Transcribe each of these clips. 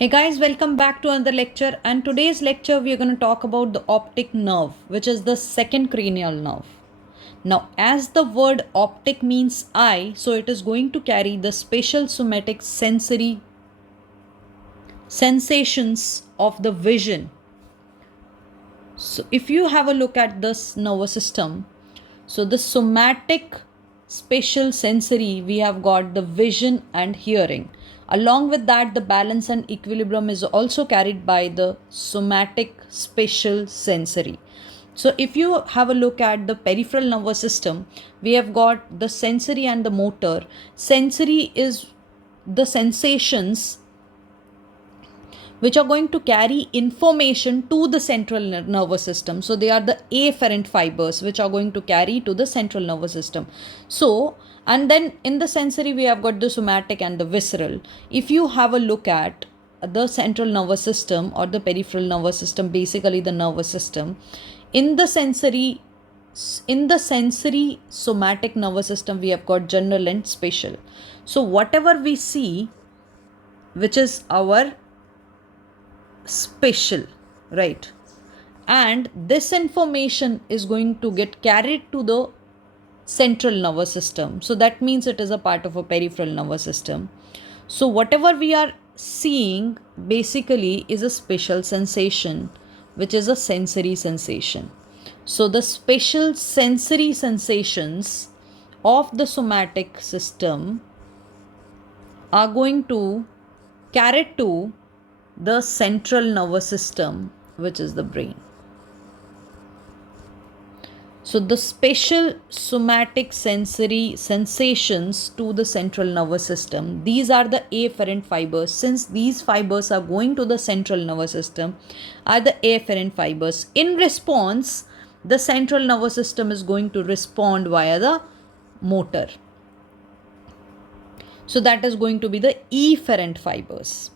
Hey guys, welcome back to another lecture, and today's lecture we are going to talk about the optic nerve, which is the second cranial nerve. Now, as the word optic means eye, so it is going to carry the spatial somatic sensory sensations of the vision. So if you have a look at this nervous system, so the somatic spatial sensory, we have got the vision and hearing. Along with that, the balance and equilibrium is also carried by the somatic spatial sensory. So if you have a look at the peripheral nervous system, we have got the sensory and the motor. Sensory is the sensations which are going to carry information to the central nervous system. So they are the afferent fibers which are going to carry to the central nervous system. So, and then in the sensory we have got the somatic and the visceral. If you have a look at the central nervous system or the peripheral nervous system, basically the nervous system, in the sensory somatic nervous system we have got general and spatial. So whatever we see, which is our spatial, right, and this information is going to get carried to the central nervous system, so that means it is a part of a peripheral nervous system. So whatever we are seeing basically is a spatial sensation, which is a sensory sensation. So the spatial sensory sensations of the somatic system are going to carry to the central nervous system, which is the brain. So the spatial somatic sensory sensations to the central nervous system, these are the afferent fibers. Since these fibers are going to the central nervous system, are the afferent fibers. In response, the central nervous system is going to respond via the motor. So that is going to be the efferent fibers.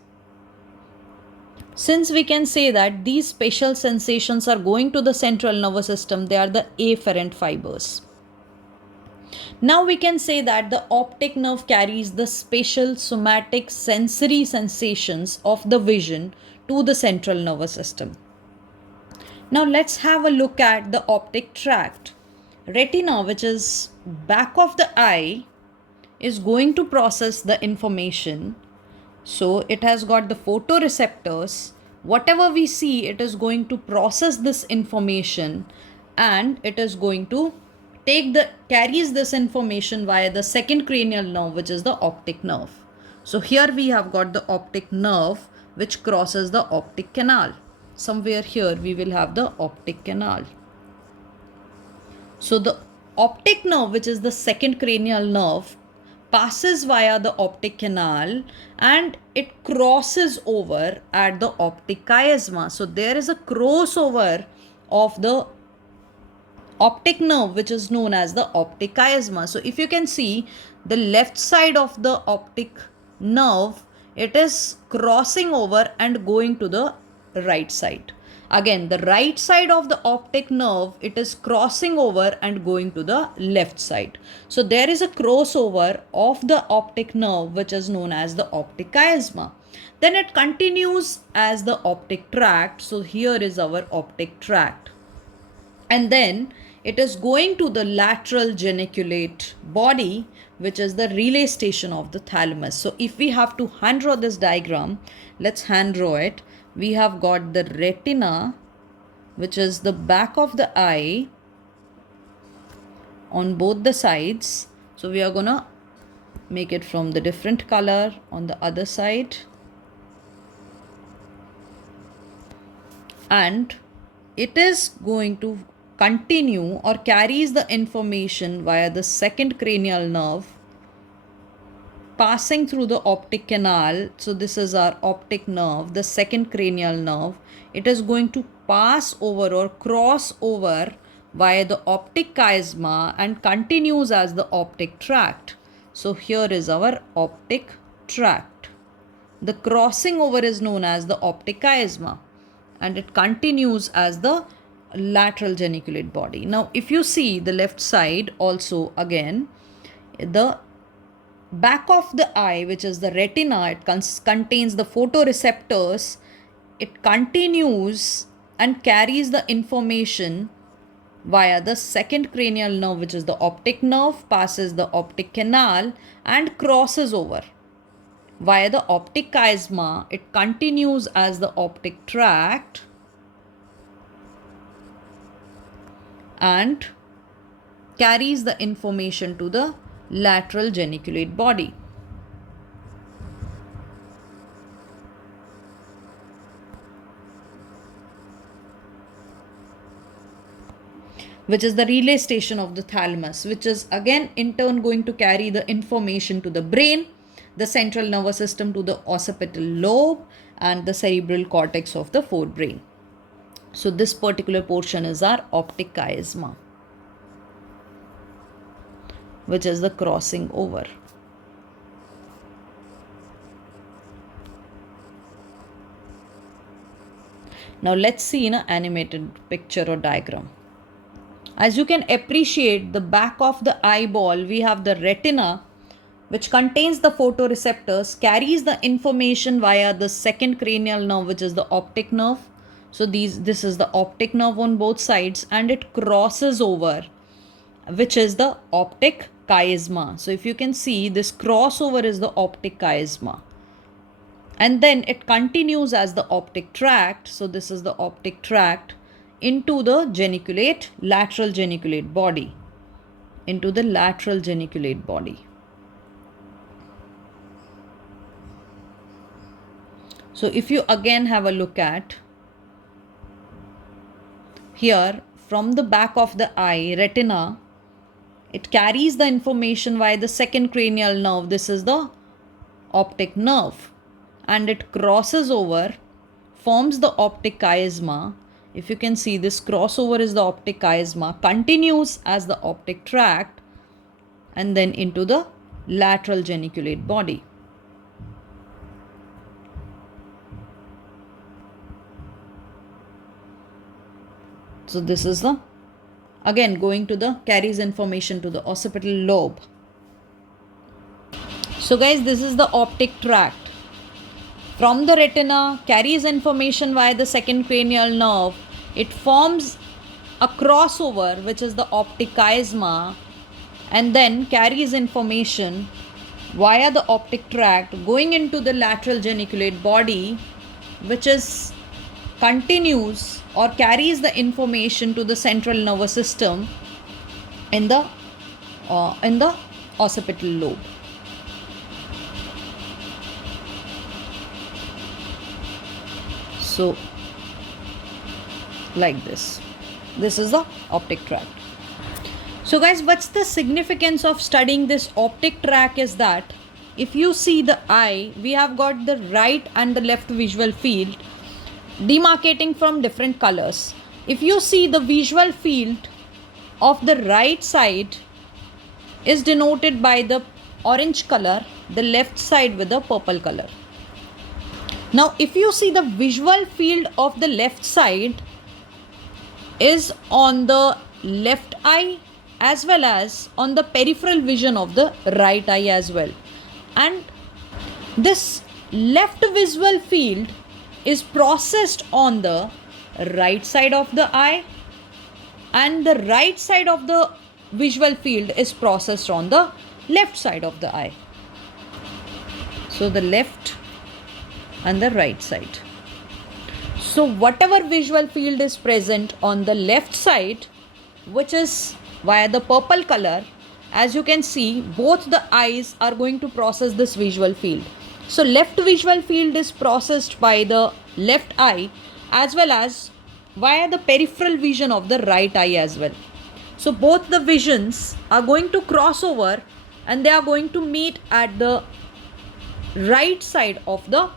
Since we can say that these spatial sensations are going to the central nervous system, they are the afferent fibers. Now we can say that the optic nerve carries the spatial somatic sensory sensations of the vision to the central nervous system. Now let's have a look at the optic tract. Retina, which is back of the eye, is going to process the information. So it has got the photoreceptors. Whatever we see, it is going to process this information, and it is going to carries this information via the second cranial nerve, which is the optic nerve. So here we have got the optic nerve which crosses the optic canal. Somewhere here we will have the optic canal. So the optic nerve, which is the second cranial nerve, passes via the optic canal and it crosses over at the optic chiasma. So there is a crossover of the optic nerve, which is known as the optic chiasma. So if you can see the left side of the optic nerve, it is crossing over and going to the right side. Again, the right side of the optic nerve, it is crossing over and going to the left side. So there is a crossover of the optic nerve, which is known as the optic chiasma. Then it continues as the optic tract. So here is our optic tract. And then it is going to the lateral geniculate body, which is the relay station of the thalamus. So if we have to hand draw this diagram, let's hand draw it. We have got the retina, which is the back of the eye on both the sides. So we are gonna make it from the different color on the other side. And it is going to continue or carries the information via the second cranial nerve passing through the optic canal. So this is our optic nerve, the second cranial nerve. It is going to pass over or cross over via the optic chiasma and continues as the optic tract. So here is our optic tract. The crossing over is known as the optic chiasma, and it continues as the lateral geniculate body. Now if you see the left side also, again the back of the eye, which is the retina, it contains the photoreceptors. It continues and carries the information via the second cranial nerve, which is the optic nerve, passes the optic canal and crosses over via the optic chiasma. It continues as the optic tract and carries the information to the lateral geniculate body. Which is the relay station of the thalamus, which is again in turn going to carry the information to the brain, the central nervous system to the occipital lobe, and the cerebral cortex of the forebrain. So this particular portion is our optic chiasma, which is the crossing over. Now let's see in an animated picture or diagram. As you can appreciate, the back of the eyeball, we have the retina, which contains the photoreceptors, carries the information via the second cranial nerve, which is the optic nerve. So this is the optic nerve on both sides, and it crosses over, which is the optic chiasma. So if you can see, this crossover is the optic chiasma. And then it continues as the optic tract. So this is the optic tract into the geniculate, lateral geniculate body. Into the lateral geniculate body. So if you again have a look at here, from the back of the eye, retina, it carries the information via the second cranial nerve. This is the optic nerve. And it crosses over, forms the optic chiasma. If you can see, this crossover is the optic chiasma, continues as the optic tract, and then into the lateral geniculate body. So this is the, again going to the, carries information to the occipital lobe. So guys, this is the optic tract. From the retina, carries information via the second cranial nerve. It forms a crossover, which is the optic chiasma, and then carries information via the optic tract going into the lateral geniculate body, which is continues or carries the information to the central nervous system in the occipital lobe. So like this is the optic tract. So guys, what's the significance of studying this optic tract is that if you see the eye, we have got the right and the left visual field demarcating from different colors. If you see, the visual field of the right side is denoted by the orange color, the left side with the purple color. Now if you see, the visual field of the left side is on the left eye as well as on the peripheral vision of the right eye as well. And this left visual field is processed on the right side of the eye, and the right side of the visual field is processed on the left side of the eye. So the left and the right side. So whatever visual field is present on the left side, which is via the purple color, as you can see, both the eyes are going to process this visual field. So left visual field is processed by the left eye as well as via the peripheral vision of the right eye as well. So both the visions are going to cross over and they are going to meet at the right side of the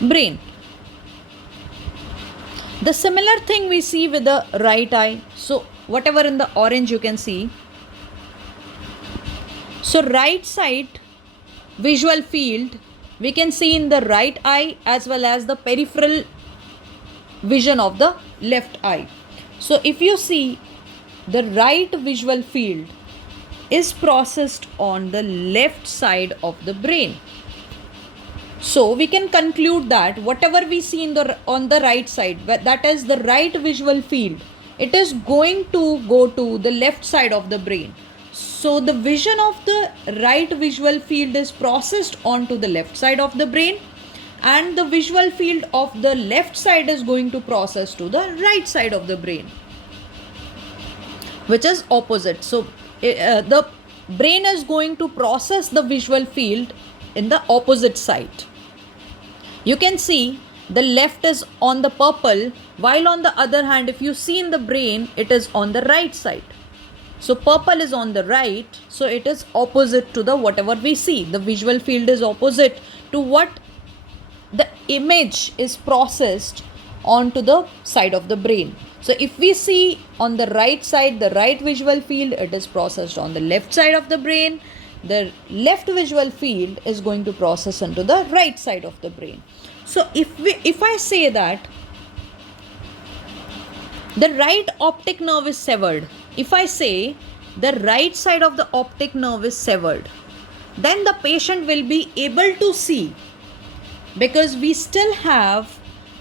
brain. The similar thing we see with the right eye. So whatever in the orange you can see. So right side visual field we can see in the right eye as well as the peripheral vision of the left eye. So if you see, the right visual field is processed on the left side of the brain. So we can conclude that whatever we see on the right side, that is the right visual field, it is going to go to the left side of the brain. So the vision of the right visual field is processed onto the left side of the brain, and the visual field of the left side is going to process to the right side of the brain, which is opposite. So the brain is going to process the visual field in the opposite side. You can see the left is on the purple, while on the other hand, if you see in the brain, it is on the right side. So purple is on the right, so it is opposite to the whatever we see. The visual field is opposite to what the image is processed onto the side of the brain. So if we see on the right side, the right visual field, it is processed on the left side of the brain. The left visual field is going to process into the right side of the brain. So if I say that the right optic nerve is severed, if I say the right side of the optic nerve is severed, then the patient will be able to see, because we still have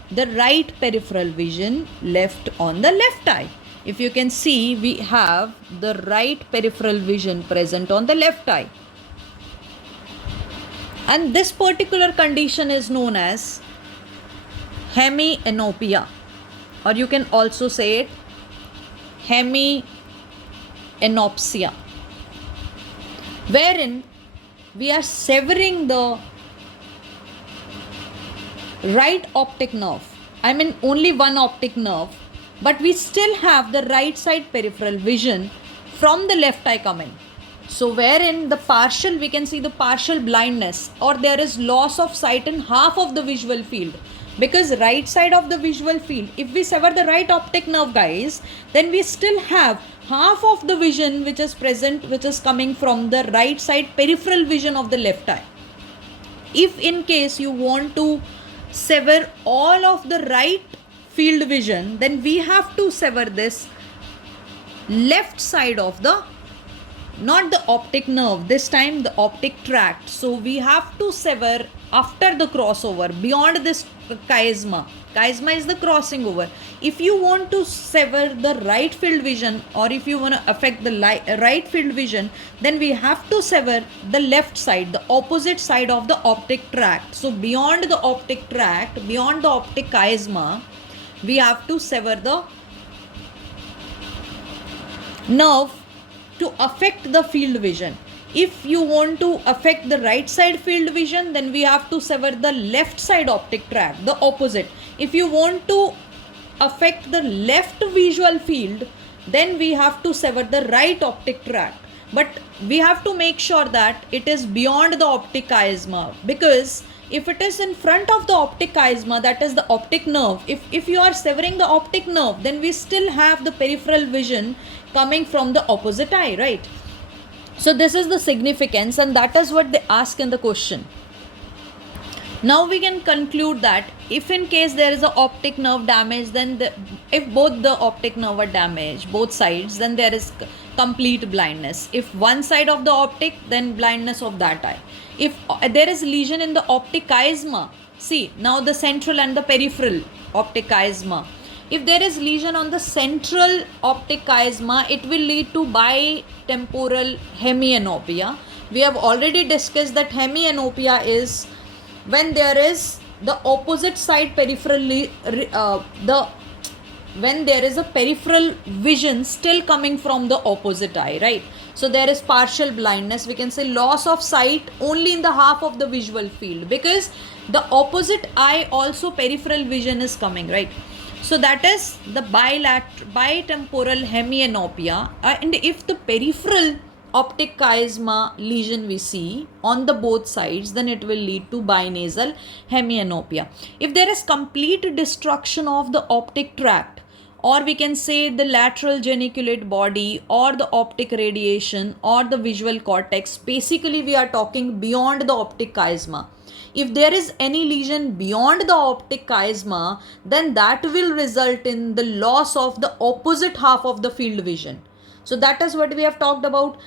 the right peripheral vision left on the left eye. If you can see, we have the right peripheral vision present on the left eye. And this particular condition is known as hemianopia, or you can also say it hemianopsia, wherein we are severing the right optic nerve. I mean only one optic nerve, but we still have the right side peripheral vision from the left eye coming. So wherein the partial, we can see the partial blindness, or there is loss of sight in half of the visual field, because right side of the visual field, if we sever the right optic nerve, guys, then we still have half of the vision which is present, which is coming from the right side peripheral vision of the left eye. If in case you want to sever all of the right field vision, then we have to sever this left side of the, not the optic nerve, this time the optic tract. So we have to sever after the crossover, beyond this chiasma. Chiasma is the crossing over. If you want to sever the right field vision, or if you want to affect the right field vision, then we have to sever the left side, the opposite side of the optic tract. So beyond the optic tract, beyond the optic chiasma, we have to sever the nerve to affect the field vision. If you want to affect the right side field vision, then we have to sever the left side optic tract, the opposite. If you want to affect the left visual field, then we have to sever the right optic tract. But we have to make sure that it is beyond the optic chiasma, because if it is in front of the optic chiasma, that is the optic nerve, if you are severing the optic nerve, then we still have the peripheral vision coming from the opposite eye, right? So this is the significance, and that is what they ask in the question. Now we can conclude that if in case there is a optic nerve damage, then if both the optic nerve are damaged, both sides, then there is complete blindness. If one side of the optic, then blindness of that eye. If there is lesion in the optic chiasma, see now the central and the peripheral optic chiasma. If there is lesion on the central optic chiasma, it will lead to bitemporal hemianopia. We have already discussed that hemianopia is when there is the opposite side peripherally, when there is a peripheral vision still coming from the opposite eye, right? So there is partial blindness, we can say loss of sight only in the half of the visual field, because the opposite eye also peripheral vision is coming, right? So that is the bitemporal hemianopia. And if the peripheral optic chiasma lesion we see on the both sides, then it will lead to binasal hemianopia. If there is complete destruction of the optic tract, or we can say the lateral geniculate body, or the optic radiation, or the visual cortex, basically we are talking beyond the optic chiasma. If there is any lesion beyond the optic chiasma, then that will result in the loss of the opposite half of the field vision. So that is what we have talked about.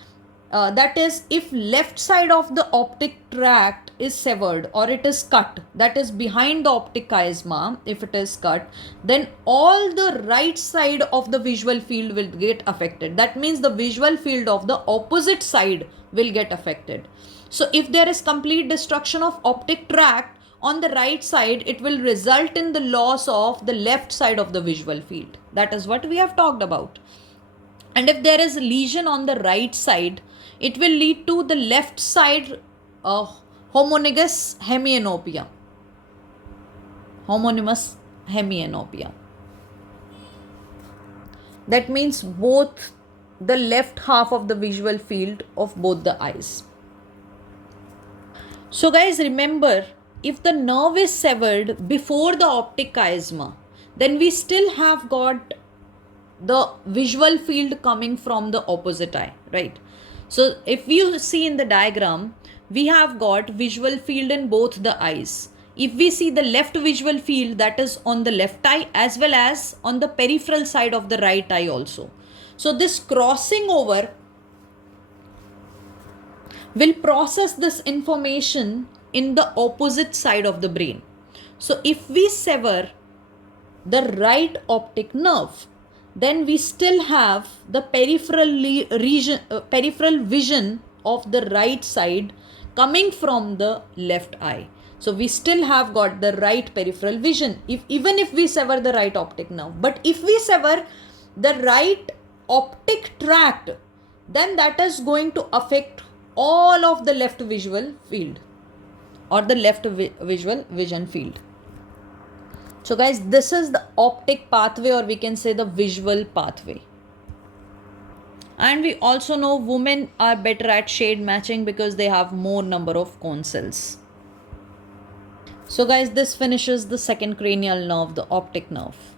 that is, if left side of the optic tract is severed or it is cut, that is behind the optic chiasma, if it is cut, then all the right side of the visual field will get affected. That means the visual field of the opposite side will get affected. So if there is complete destruction of optic tract on the right side, it will result in the loss of the left side of the visual field. That is what we have talked about. And if there is a lesion on the right side, it will lead to the left side homonymous hemianopia. Homonymous hemianopia. That means both the left half of the visual field of both the eyes. So guys, remember, if the nerve is severed before the optic chiasma, then we still have got the visual field coming from the opposite eye, right? So if you see in the diagram, we have got visual field in both the eyes. If we see the left visual field, that is on the left eye as well as on the peripheral side of the right eye also. So this crossing over will process this information in the opposite side of the brain. So if we sever the right optic nerve, then we still have the peripheral vision of the right side coming from the left eye. So we still have got the right peripheral vision, even if we sever the right optic nerve. But if we sever the right optic tract, then that is going to affect all of the left visual field or the left visual vision field. So guys, this is the optic pathway, or we can say the visual pathway. And we also know women are better at shade matching because they have more number of cone cells. So guys, this finishes the second cranial nerve, the optic nerve.